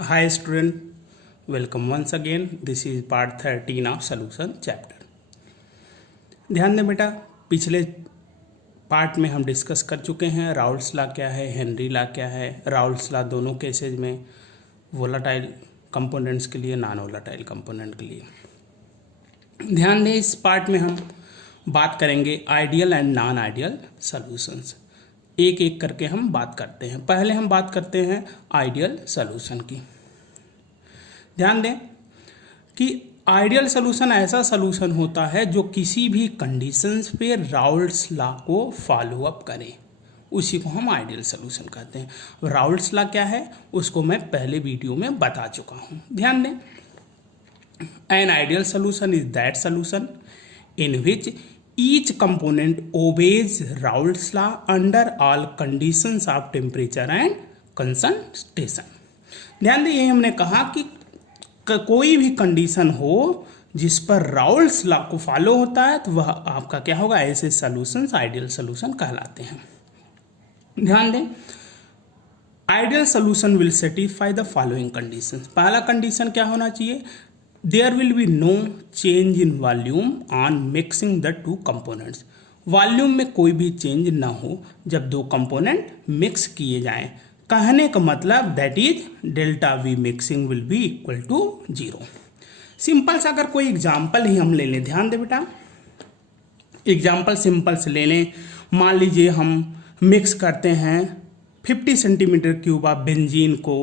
Hi student, welcome once again. This is part 13 of solution chapter. ध्यान दें बेटा, पिछले पार्ट में हम डिस्कस कर चुके हैं राउल्ट्स लॉ क्या है, हेनरी लॉ क्या है। राउल्ट्स लॉ दोनों केसेज में वोलाटाइल कंपोनेंट्स के लिए, नॉन वोलाटाइल कंपोनेंट के लिए। ध्यान दें, इस पार्ट में हम बात करेंगे ideal and non ideal solutions. एक एक करके हम बात करते हैं। पहले हम बात करते हैं आइडियल सॉल्यूशन की। ध्यान दें कि आइडियल सॉल्यूशन ऐसा सॉल्यूशन होता है जो किसी भी कंडीशंस पे राउल्ट्स लॉ को फॉलो अप करे, उसी को हम आइडियल सॉल्यूशन कहते हैं। राउल्ट्स लॉ क्या है उसको मैं पहले वीडियो में बता चुका हूँ। ध्यान दें, N ideal solution is that solution in which each component obeys Raoult's law under all conditions of temperature and concentration। ध्यान दें, ये हमने कहा कि कोई भी कंडीशन हो जिस पर राउल्ट्स लॉ को फॉलो होता है तो वह आपका क्या होगा, ऐसे सॉल्यूशंस आइडियल सॉल्यूशन कहलाते हैं। ध्यान दें, ideal solution will satisfy the following conditions. पहला कंडीशन क्या होना चाहिए, there will be no change in volume on mixing the two components। Volume में कोई भी चेंज ना हो जब दो कंपोनेंट मिक्स किए जाएं। कहने का मतलब that is delta V mixing will be equal to 0। Simple सा अगर कोई एग्जांपल ही हम ले लें, ध्यान दे बेटा, एग्जांपल सिंपल से ले लें। मान लीजिए हम मिक्स करते हैं 50 सेंटीमीटर क्यूब ऑफ बेंजीन को।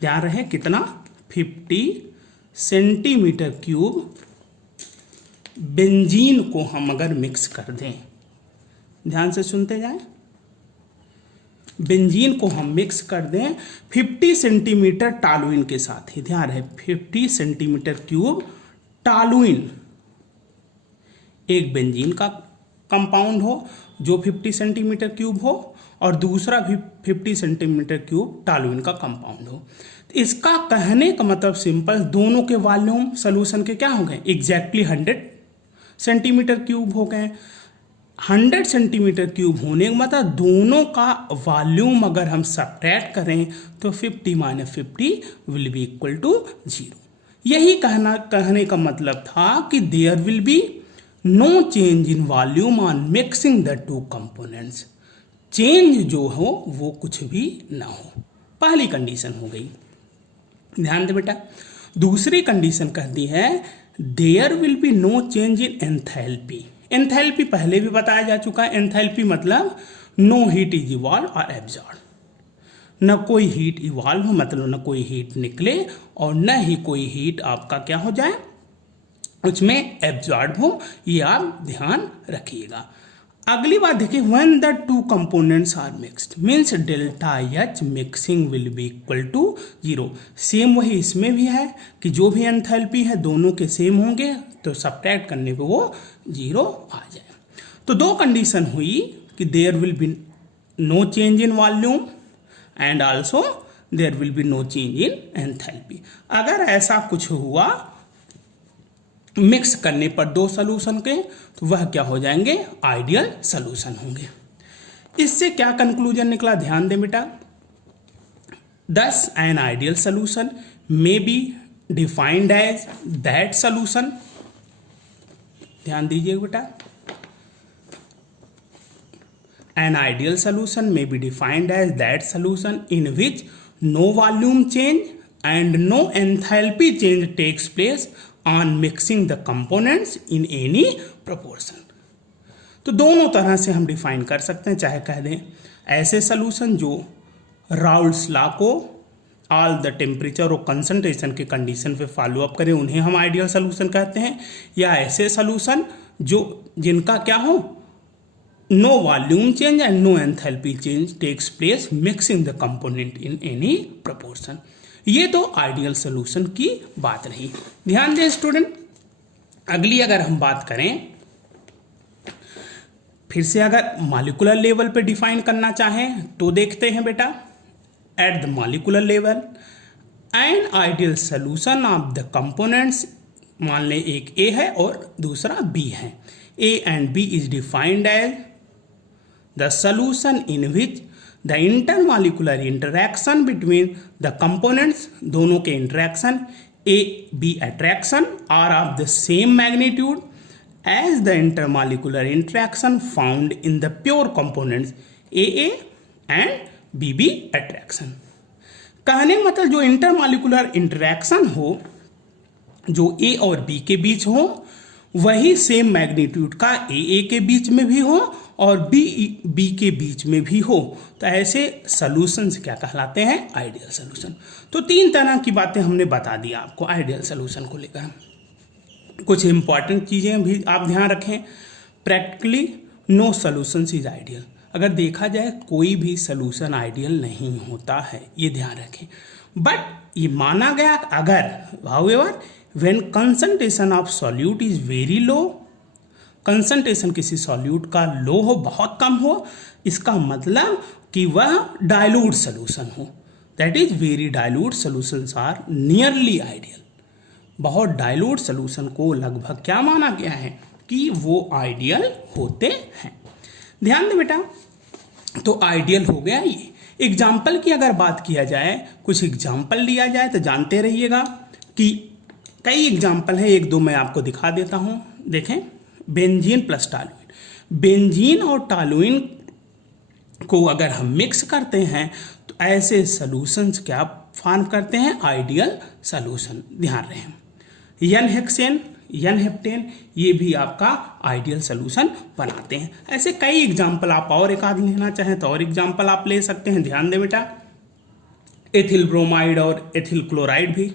ध्यान रहे कितना, 50 सेंटीमीटर क्यूब बेंजीन को हम अगर मिक्स कर दें, ध्यान से सुनते जाएं, बेंजीन को हम मिक्स कर दें 50 सेंटीमीटर टॉलुइन के साथ ही। ध्यान रहे 50 सेंटीमीटर क्यूब टॉलुइन एक बेंजीन का कंपाउंड हो जो 50 सेंटीमीटर क्यूब हो और दूसरा भी 50 सेंटीमीटर क्यूब टॉलुइन का कंपाउंड हो। इसका कहने का मतलब सिंपल, दोनों के वॉल्यूम सॉल्यूशन के क्या हो गए, एग्जैक्टली 100 सेंटीमीटर क्यूब हो गए। 100 सेंटीमीटर क्यूब होने का मतलब दोनों का वॉल्यूम अगर हम सब्ट्रैक्ट करें तो 50 - 50 विल बी इक्वल टू 0। यही कहने का मतलब था कि there will be no change in volume on mixing the two components. Change जो हो वो कुछ भी ना हो, पहली कंडीशन हो गई। ध्यान दे बेटा, दूसरी कंडीशन कहती है there will be no change in enthalpy. Enthalpy पहले भी बताया जा चुका है। एंथैल्पी मतलब नो हीट इज इवॉल्व और एब्जॉर्ब। न कोई हीट इवॉल्व हो मतलब न कोई हीट निकले और न ही कोई हीट आपका क्या हो जाए, उसमें एब्जॉर्ब हो। ये आप ध्यान रखिएगा। अगली बात देखिए, when the two components are mixed means delta H mixing will be equal to 0। Same वही इसमें भी है कि जो भी एंथैल्पी है दोनों के सेम होंगे तो सब्ट्रैक्ट करने पे वो 0 आ जाए। तो दो कंडीशन हुई कि there will be no change in volume and also there will be no change in enthalpy. अगर ऐसा कुछ हुआ मिक्स करने पर दो सॉल्यूशन के तो वह क्या हो जाएंगे, आइडियल सॉल्यूशन होंगे। इससे क्या कंक्लूजन निकला, ध्यान दें बेटा, thus an ideal solution may be defined as that solution. ध्यान दीजिए बेटा, an ideal solution may be defined as that solution in which no volume change and no enthalpy change takes place on mixing the components in any proportion. तो दोनों तरह से हम define कर सकते हैं। चाहे कह दें ऐसे सॉल्यूशन जो राउल्ट्स लॉ को ऑल द टेम्परेचर और कंसंट्रेशन के कंडीशन पे फॉलो अप करें, उन्हें हम आइडियल सॉल्यूशन कहते हैं। या ऐसे सॉल्यूशन जो जिनका क्या हो, no volume change and no enthalpy change takes place mixing the component in any proportion. ये तो आइडियल सॉल्यूशन की बात रही। ध्यान दें स्टूडेंट, अगली अगर हम बात करें फिर से, अगर मॉलिक्यूलर लेवल पे डिफाइन करना चाहें तो देखते हैं बेटा, at the molecular level an ideal solution of the components, मान लें एक ए है और दूसरा बी है। A and B is defined as the solution in which the intermolecular interaction between the components, दोनों के interaction A B attraction are of the same magnitude as the intermolecular interaction found in the pure components A and B attraction. कहने मतलब जो intermolecular interaction हो, जो ए और B के बीच हो, वही सेम मैग्नीट्यूड का ए के बीच में भी हो और बी के बीच में भी हो, तो ऐसे सॉल्यूशंस क्या कहलाते हैं? Ideal solution. तो 3 तरह की बातें हमने बता दी आपको आइडियल सॉल्यूशन को लेकर। कुछ इंपॉर्टेंट चीज़ें भी आप ध्यान रखें। Practically no solution is ideal. अगर देखा जाए कोई भी सॉल्यूशन आइडियल नहीं होता है, ये ध्यान रखें। बट ये माना गया अगर however when concentration of solute is very low, concentration किसी सॉल्यूट का लो हो, बहुत कम हो, इसका मतलब कि वह डाइल्यूट सॉल्यूशन हो। That is very dilute solutions are nearly ideal. बहुत डाइल्यूट सॉल्यूशन को लगभग क्या माना गया है कि वो आइडियल होते हैं। ध्यान दे बेटा, तो आइडियल हो गया ये। एग्जाम्पल की अगर बात किया जाए, कुछ एग्जाम्पल लिया जाए तो जानते रहिएगा कि कई एग्जाम्पल है, 1-2 मैं आपको दिखा देता हूं। देखें, बेंजीन प्लस टॉलुइन। बेंजीन और टॉलुइन को अगर हम मिक्स करते हैं तो ऐसे सॉल्यूशंस क्या फॉर्म करते हैं? Ideal solution. ध्यान रहे, एन हेक्सेन, एन हेप्टेन, ये भी आपका आइडियल सॉल्यूशन बनाते हैं। ऐसे कई एग्जाम्पल, आप और एक आध लेना चाहें तो और एग्जाम्पल आप ले सकते हैं। ध्यान दें बेटा, एथिल ब्रोमाइड और एथिल क्लोराइड भी,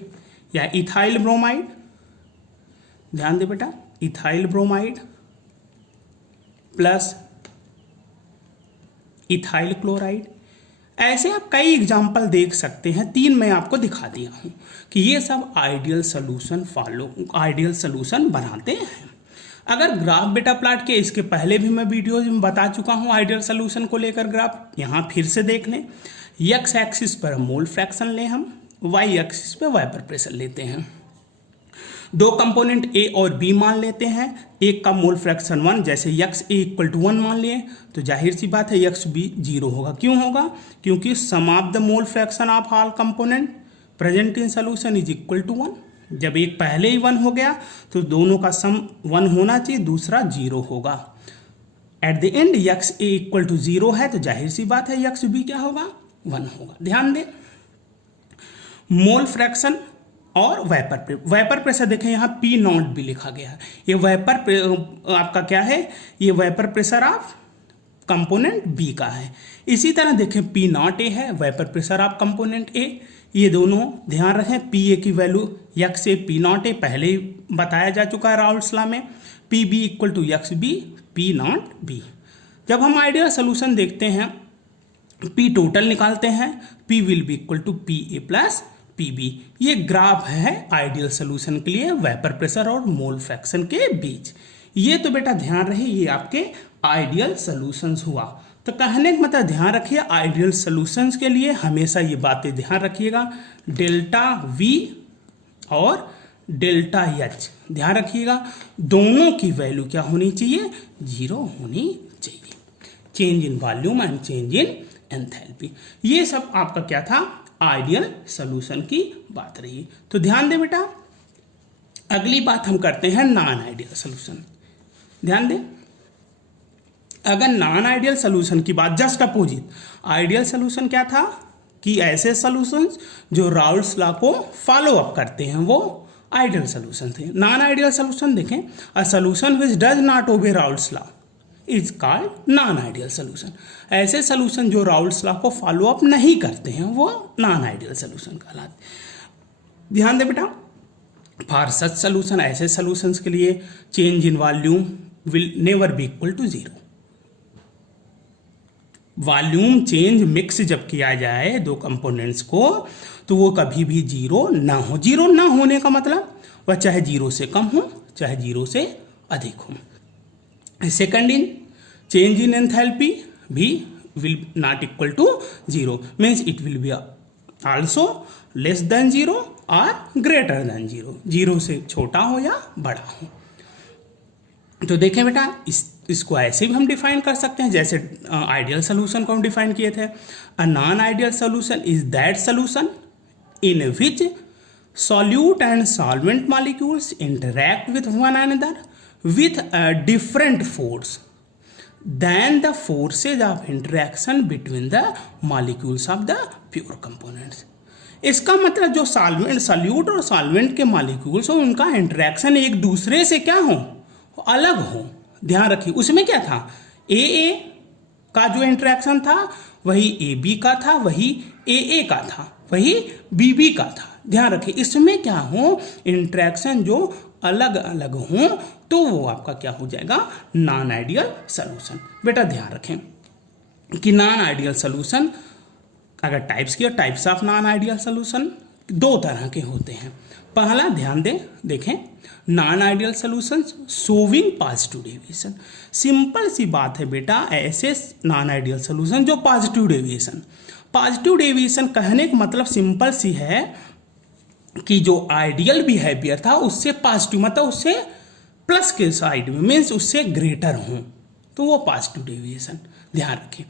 या इथाइल ब्रोमाइड। ध्यान दे बेटा, ethyl bromide plus ethyl chloride. ऐसे आप कई एग्जाम्पल देख सकते हैं। 3 मैं आपको दिखा दिया हूं कि ये सब आइडियल सॉल्यूशन बनाते हैं। अगर ग्राफ बेटा प्लॉट के, इसके पहले भी मैं वीडियो में बता चुका हूं आइडियल सॉल्यूशन को लेकर ग्राफ, यहां फिर से देख लें। एक्स एक्सिस पर मोल फ्रैक्शन लें हम, वाई एक्सिस पे वेपर प्रेशर लेते हैं। 2 कंपोनेंट ए और बी मान लेते हैं। एक का मोल फ्रैक्शन 1, जैसे एक्स ए इक्वल टू 1 मान लिए तो जाहिर सी बात है एक्स बी 0 होगा। क्यों होगा? क्योंकि sum of the mole fraction of all component present in solution is equal to 1। जब एक पहले ही 1 हो गया तो दोनों का सम 1 होना चाहिए, दूसरा 0 होगा। At the end x A equal to 0 है तो जाहिर सी बात है एक्स बी क्या होगा? 1 होगा। ध्यान दें, मोल फ्रैक्शन और वेपर प्रेशर देखें, यहाँ पी नॉट भी लिखा गया है। ये आपका क्या है? ये vapour pressure of component B का है। इसी तरह देखें, पी नॉट ए है, vapour pressure of component A. ये दोनों ध्यान रखें, पी ए की value x A P naught A पहले ही बताया जा चुका है राउल्ट्स लॉ में। P B equal to x B P naught B. जब हम आइडियल सोल्यूशन देखते हैं, पी टोटल निकालते हैं, P will be equal to P A plus P B. ये ग्राफ है आइडियल सोल्यूशन के लिए वेपर प्रेशर और मोल फ्रैक्शन के बीच। ये तो बेटा ध्यान रहे, ये आपके आइडियल सॉल्यूशंस हुआ। तो कहने का मतलब ध्यान रखिए, आइडियल सॉल्यूशंस के लिए हमेशा ये बातें ध्यान रखिएगा, डेल्टा वी और डेल्टा एच ध्यान रखिएगा, दोनों की वैल्यू क्या होनी चाहिए? 0 होनी चाहिए। Change in volume and change in enthalpy, ये सब आपका क्या था? आइडियल सॉल्यूशन की बात रही। तो ध्यान दें बेटा, अगली बात हम करते हैं नॉन आइडियल सॉल्यूशन। ध्यान दें, अगर नॉन आइडियल सॉल्यूशन की बात, जस्ट अपोजिट, आइडियल सॉल्यूशन क्या था कि ऐसे सॉल्यूशंस जो राउल्ट्स लॉ को फॉलो अप करते हैं वो आइडियल सॉल्यूशन थे। नॉन आइडियल सॉल्यूशन देखें, a solution which does not obey Raoult's law is called non ideal solution. ऐसे सॉल्यूशन जो राउल्ट्स लॉ को फॉलो अप नहीं करते हैं वो नॉन आइडियल सॉल्यूशन कहलाते। ध्यान दे बेटा, फॉर सच सॉल्यूशन, ऐसे सॉल्यूशंस के लिए change in volume will never be equal to 0। Volume change mix जब किया जाए दो कंपोनेंट्स को तो वो कभी भी 0 ना हो। 0 ना होने का मतलब वह चाहे 0 से कम हो चाहे 0 से अधिक हो। Second in change in enthalpy भी will not equal to 0, means it will be also less than 0 और ग्रेटर देन 0, 0 से छोटा हो या बड़ा हो। तो देखें बेटा, इस इसको ऐसे भी हम डिफाइन कर सकते हैं जैसे आइडियल सोल्यूशन को हम डिफाइन किए थे। A non ideal solution is that solution in which solute and solvent molecules interact with one another with a different force than the forces of interaction between the molecules of the pure components। इसका मतलब जो solvent solute और solvent के molecules हो उनका interaction एक दूसरे से क्या हो, अलग हो। ध्यान रखिए उसमें क्या था, ए का जो इंटरेक्शन था वही ए बी का था, वही ए का था, वही बी का था। ध्यान रखिए इसमें क्या हो, इंटरेक्शन जो अलग अलग हो तो वो आपका क्या हो जाएगा, नॉन आइडियल सॉल्यूशन। बेटा ध्यान रखें कि नॉन आइडियल सॉल्यूशन अगर टाइप्स की, types of non ideal solution दो तरह के होते हैं। पहला ध्यान देखें non ideal solution showing positive deviation. Simple सी बात है बेटा, ऐसे नॉन आइडियल सॉल्यूशन जो पॉजिटिव डेविएशन कहने का मतलब सिंपल सी है कि जो आइडियल बिहेवियर था उससे पॉजिटिव मतलब उससे प्लस के साइड में, मीन्स उससे ग्रेटर हो तो वो पॉजिटिव डेविएशन। ध्यान रखें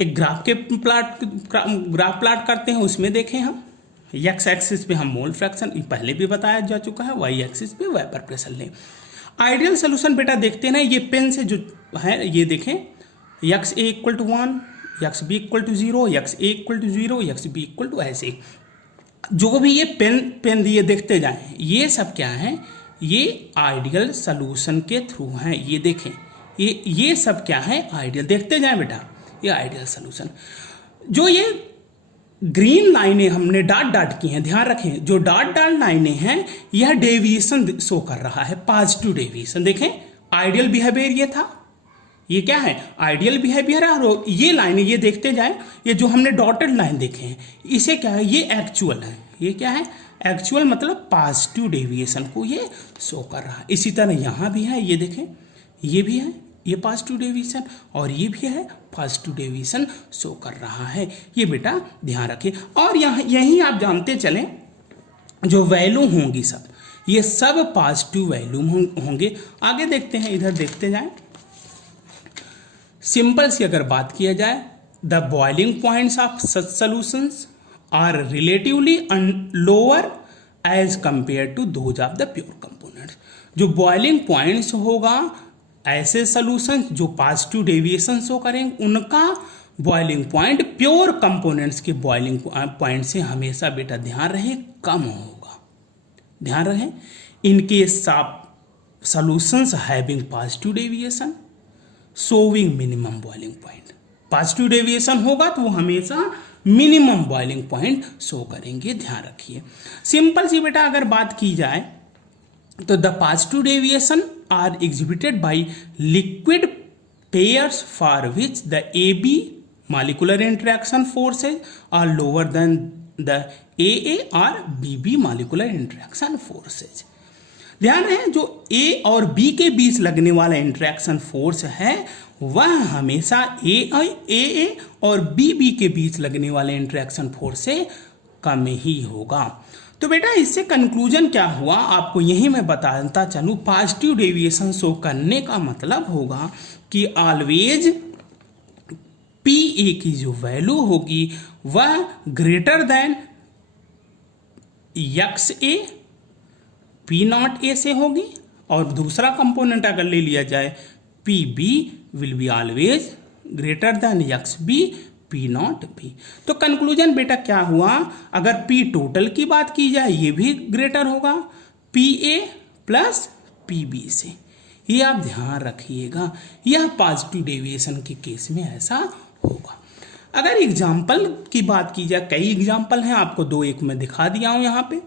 एक ग्राफ प्लाट करते हैं, उसमें देखें हम एक्स एक्सिस पे हम मोल फ्रैक्शन पहले भी बताया जा चुका है, वाई एक्सिस पे वेपर प्रेशर लें। आइडियल सोल्यूशन बेटा देखते हैं ना, ये पेन से जो है ये देखें x A equal to 1, x B equal to 0, x A equal to 0, x B equal to ऐसे जो भी ये पेन दिए देखते जाएं, ये सब क्या है, ये आइडियल सोल्यूशन के थ्रू हैं। ये देखें ये सब क्या है, आइडियल। देखते जाएं बेटा ये आइडियल सोल्यूशन। जो ये ग्रीन लाइनें हमने डॉट की हैं, ध्यान रखें जो डॉट लाइनें हैं यह डेविएशन शो कर रहा है, पॉजिटिव डेविएशन। देखें आइडियल बिहेवियर ये था, ये क्या है आइडियल बिहेवियर है, और ये लाइन ये देखते जाए, ये जो हमने डॉटेड लाइन देखे हैं इसे क्या है, ये एक्चुअल है। ये क्या है, एक्चुअल मतलब पॉजिटिव डेविएशन को ये शो कर रहा है। इसी तरह यहाँ भी है, ये देखें ये भी है, ये पॉजिटिव डेविएशन, और ये भी है पॉजिटिव डेविएशन शो कर रहा है। ये बेटा ध्यान रखिए। और यहाँ यही आप जानते चलें जो वैल्यू होंगी सब, ये सब पॉजिटिव वैल्यू होंगे। आगे देखते हैं, इधर देखते जाएं। सिंपल सी अगर बात किया जाए, the boiling points of such solutions are relatively lower as compare to those of the pure components. जो बॉइलिंग पॉइंट्स होगा ऐसे सॉल्यूशंस जो पॉजिटिव डेविएशन शो करेंगे उनका बॉइलिंग पॉइंट प्योर कंपोनेंट्स के बॉइलिंग पॉइंट से हमेशा बेटा ध्यान रहे कम होगा। ध्यान रहे इनके solutions having positive deviation showing minimum boiling point. Positive deviation होगा तो वो हमेशा मिनिमम बॉइलिंग पॉइंट शो करेंगे। ध्यान रखिए सिंपल सी बेटा अगर बात की जाए तो the positive deviation are exhibited by liquid pairs for which the A B molecular interaction forces are lower than the A और B B molecular interaction forces. ध्यान रहे जो ए और बी के बीच लगने वाला इंटरेक्शन फोर्स है वह हमेशा ए और बी के बीच लगने वाले इंटरेक्शन फोर्स से कम ही होगा। तो बेटा इससे कंक्लूजन क्या हुआ आपको यही मैं बताता चलूँ, पॉजिटिव डेविएशन शो करने का मतलब होगा कि ऑलवेज पी ए की जो वैल्यू होगी वह greater than x A P naught A से होगी, और दूसरा कंपोनेंट अगर ले लिया जाए P B will be always greater than x B P naught B. तो कंक्लूजन बेटा क्या हुआ, अगर पी टोटल की बात की जाए ये भी ग्रेटर होगा P A plus P B से। ये आप ध्यान रखिएगा, यह पॉजिटिव डेविएशन के केस में ऐसा होगा। अगर एग्जाम्पल की बात की जाए, कई एग्जाम्पल हैं, आपको दो एक मैं दिखा दिया हूं यहाँ पे।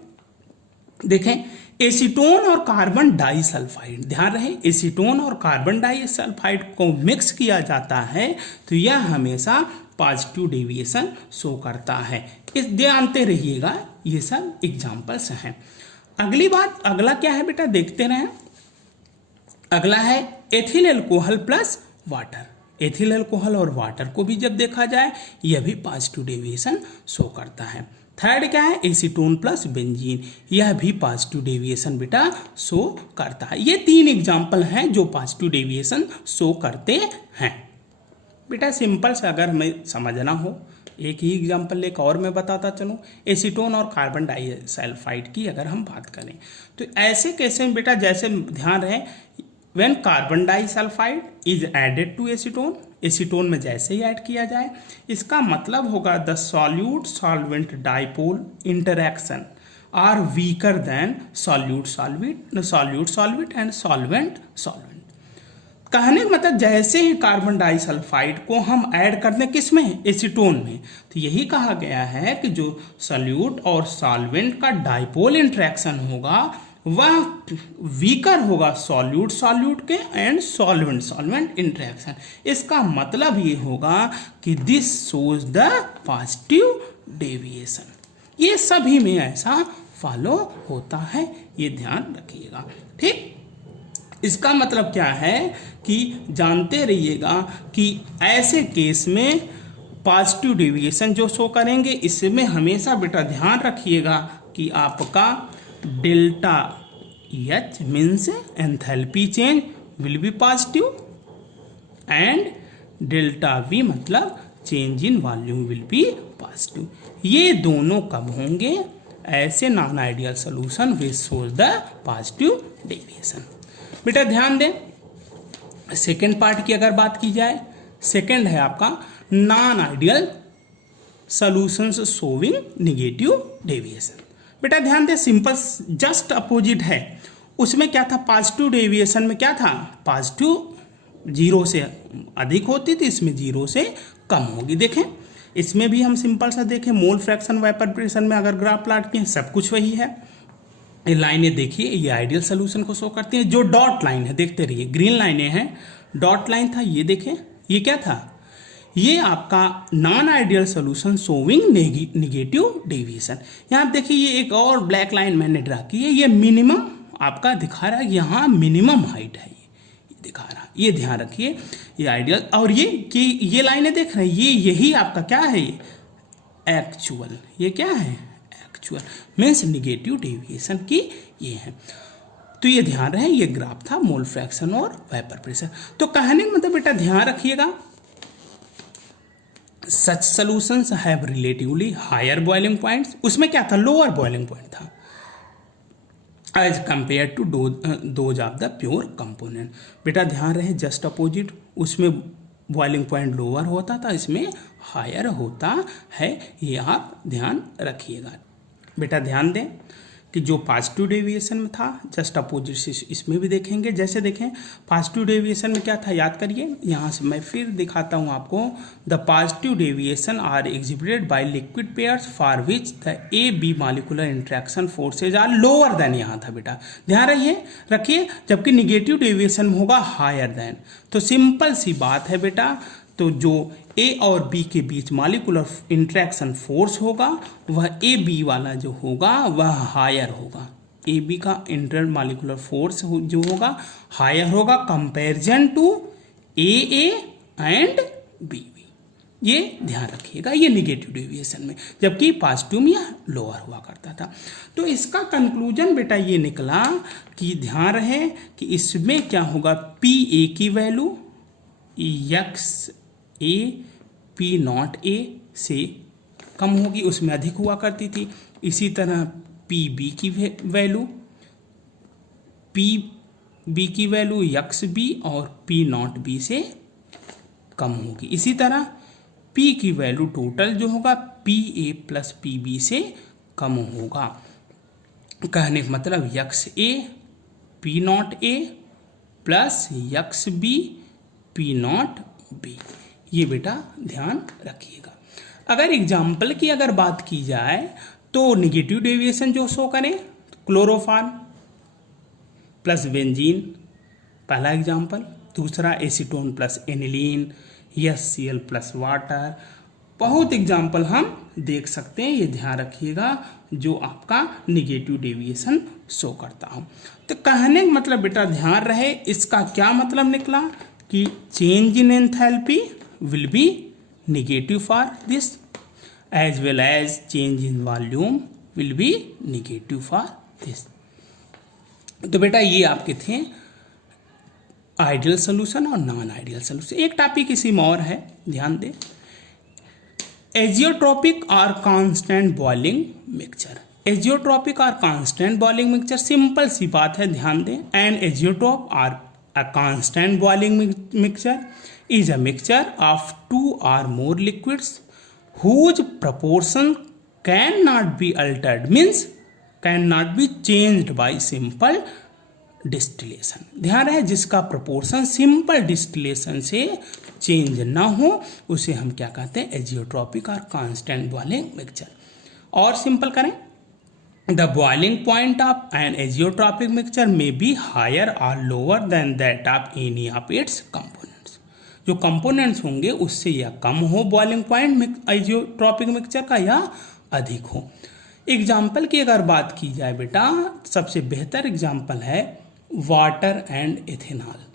देखें एसीटोन और कार्बन डाइसल्फाइड, ध्यान रहे एसीटोन और कार्बन डाइसल्फाइड को मिक्स किया जाता है तो यह हमेशा पॉजिटिव डेविएशन शो करता है। इस जानते रहिएगा, ये सब एग्जाम्पल्स हैं। अगली बात, अगला क्या है बेटा देखते रहें। अगला है ethyl alcohol plus water. Ethyl alcohol और वाटर को भी जब देखा जाए यह भी पॉजिटिव डेविएशन शो करता है। थर्ड क्या है, एसीटोन प्लस बेंजीन, यह भी पॉजिटिव डेविएशन बेटा शो करता है। ये 3 एग्जाम्पल हैं जो पॉजिटिव डेविएशन शो करते हैं। बेटा सिंपल से अगर हमें समझना हो, एक ही एग्जाम्पल लेकर और मैं बताता चलूँ, एसीटोन और कार्बन डाइसल्फाइड की अगर हम बात करें तो ऐसे केस में बेटा जैसे ध्यान रहे, when carbon disulphide is added to acetone, acetone में जैसे ही ऐड किया जाए, इसका मतलब होगा the solute solvent dipole interaction are weaker than solute solvent and solvent solvent. कहने का मतलब जैसे ही कार्बन डाइसल्फाइड को हम ऐड कर दें किस में, एसीटोन में, तो यही कहा गया है कि जो सॉल्यूट और सॉल्वेंट का डाइपोल इंटरेक्शन होगा वह वीकर होगा सॉल्यूट के एंड सॉल्वेंट इंटरेक्शन। इसका मतलब ये होगा कि this shows the positive deviation. ये सभी में ऐसा फॉलो होता है, ये ध्यान रखिएगा। ठीक, इसका मतलब क्या है कि जानते रहिएगा कि ऐसे केस में पॉजिटिव डेविएशन जो शो करेंगे, इसमें हमेशा बेटा ध्यान रखिएगा कि आपका delta H means enthalpy change will be positive and delta V मतलब change in volume will be positive. ये दोनों कब होंगे, ऐसे non ideal solution which shows the positive deviation. बेटा ध्यान दें, सेकेंड पार्ट की अगर बात की जाए, सेकेंड है आपका non ideal solutions showing negative deviation. बेटा ध्यान दें, सिंपल जस्ट अपोजिट है। उसमें क्या था, पॉजिटिव डेविएशन में क्या था, पॉजिटिव 0 से अधिक होती थी, इसमें 0 से कम होगी। देखें इसमें भी हम सिंपल सा देखें, मोल फ्रैक्शन वेपर प्रेशर में अगर ग्राफ प्लॉट किए सब कुछ वही है। ये लाइनें देखिए, ये आइडियल सोल्यूशन को शो करती हैं। जो डॉट लाइन है देखते रहिए, ग्रीन लाइनें हैं, डॉट लाइन था ये देखें, ये क्या था, ये आपका non ideal solution showing negative deviation. यहाँ देखिए ये एक और ब्लैक लाइन मैंने ड्रा की है, ये मिनिमम आपका दिखा रहा है, यहाँ मिनिमम हाइट है ये दिखा रहा है, ये ध्यान रखिए, ये आइडियल। और ये लाइनें देख रहे हैं, ये यही आपका क्या है, ये एक्चुअल, ये क्या है एक्चुअल मीन्स नेगेटिव डेविएशन की ये है। तो ये ध्यान रहे, ये ग्राफ था मोल फ्रैक्शन और वेपर प्रेशर। तो कहने का मतलब बेटा ध्यान रखिएगा, such solutions have relatively higher boiling points, उसमें क्या था, लोअर बॉइलिंग पॉइंट था as compare to those of the pure component. बेटा ध्यान रहे, जस्ट अपोजिट, उसमें बॉइलिंग पॉइंट लोअर होता था, इसमें हायर होता है, ये आप ध्यान रखिएगा। बेटा ध्यान दें कि जो पॉजिटिव डेविएशन में था जस्ट अपोजिट से इसमें भी देखेंगे। जैसे देखें पॉजिटिव डेविएशन में क्या था, याद करिए, यहाँ से मैं फिर दिखाता हूँ आपको। The positive deviation are exhibited by liquid pairs for which the A B molecular interaction forces are lower than, यहाँ था बेटा ध्यान रखिए, जबकि निगेटिव डेविएशन में होगा हायर देन। तो सिंपल सी बात है बेटा, तो जो ए और बी के बीच मॉलिक्यूलर इंट्रैक्शन फोर्स होगा वह ए बी वाला जो होगा वह हायर होगा, ए बी का इंटर मॉलिक्यूलर फोर्स जो होगा हायर होगा comparison to A and B. ये ध्यान रखिएगा, ये निगेटिव डेविएशन में, जबकि पॉजिटिव में यह लोअर हुआ करता था। तो इसका कंक्लूजन बेटा ये निकला कि ध्यान रहे कि इसमें क्या होगा, पी ए की value x A P naught A से कम होगी, उसमें अधिक हुआ करती थी। इसी तरह पी बी की वैल्यू एक्स बी और पी नॉट बी से कम होगी। इसी तरह पी की वैल्यू टोटल जो होगा P A plus P B से कम होगा। कहने का मतलब x A P naught A plus x B P naught B, ये बेटा ध्यान रखिएगा। अगर एग्जाम्पल की अगर बात की जाए तो निगेटिव डेविएशन जो शो करें, क्लोरोफॉर्म प्लस बेंजीन पहला एग्जाम्पल, दूसरा acetone plus aniline, HCl plus water, बहुत एग्जाम्पल हम देख सकते हैं, ये ध्यान रखिएगा जो आपका निगेटिव डेविएशन शो करता हूँ। तो कहने का मतलब बेटा ध्यान रहे, इसका क्या मतलब निकला कि change in enthalpy will be negative for this as well as change in volume will be negative for this। तो बेटा ये आपके थे आइडियल सोल्यूशन और नॉन आइडियल सोल्यूशन। एक टॉपिक इसी में और है, ध्यान दें, एजियोट्रॉपिक और कांस्टेंट बॉइलिंग मिक्सचर। एजियोट्रॉपिक और कांस्टेंट बॉइलिंग मिक्सचर, सिंपल सी बात है, ध्यान दें। एन एजियोट्रॉप और a constant boiling mixture is a mixture of two or more liquids whose proportion cannot be altered, means cannot be changed by simple distillation। ध्यान रहे, जिसका proportion simple distillation से चेंज ना हो उसे हम क्या कहते हैं, एजियोट्रॉपिक और कांस्टेंट बॉइलिंग मिक्सचर। और सिंपल करें, the boiling point of an azeotropic mixture may be higher or lower than that of any of its components। जो कंपोनेंट्स होंगे उससे या कम हो बॉइलिंग पॉइंट आइजियोट्रॉपिक मिक्सचर का, या अधिक हो। एग्जाम्पल की अगर बात की जाए बेटा, सबसे बेहतर एग्जाम्पल है water and ethanol.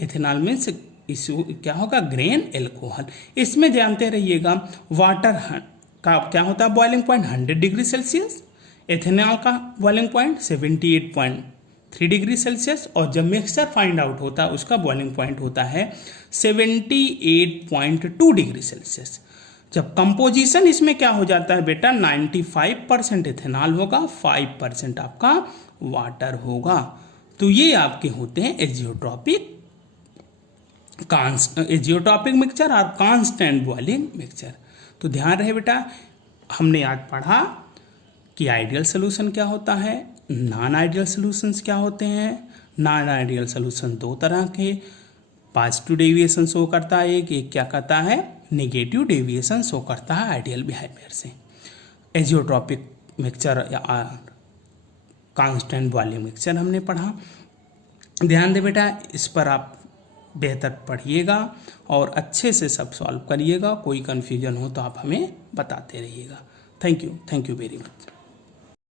Ethanol means इस क्या होगा, ग्रेन एल्कोहल। इसमें जानते रहिएगा वाटर का क्या होता है boiling point 100 degree Celsius, ethanol का बॉइलिंग पॉइंट 78.3 डिग्री सेल्सियस, और जब मिक्सचर फाइंड आउट होता है उसका बॉइलिंग पॉइंट होता है 78.2 डिग्री सेल्सियस। जब कंपोजिशन इसमें क्या हो जाता है बेटा, 95% एथेनॉल होगा, 5% आपका वाटर होगा। तो ये आपके होते हैं एजियोट्रॉपिक मिक्सचर और कांस्टेंट बॉइलिंग मिक्सचर। तो ध्यान रहे बेटा, हमने आज पढ़ा कि आइडियल सोल्यूशन क्या होता है, नॉन आइडियल सोल्यूशंस क्या होते हैं। नॉन आइडियल सोल्यूशन दो तरह के, पॉजिटिव डेविएशन शो करता है, एक क्या कहता है, नेगेटिव डेविएशन शो करता है आइडियल बिहेवियर से। एजियोट्रॉपिक मिक्सचर या कांस्टेंट बॉइलिंग मिक्सचर हमने पढ़ा। ध्यान दे बेटा, इस पर आप बेहतर पढ़िएगा और अच्छे से सब सॉल्व करिएगा। कोई कन्फ्यूजन हो तो आप हमें बताते रहिएगा। Thank you very much.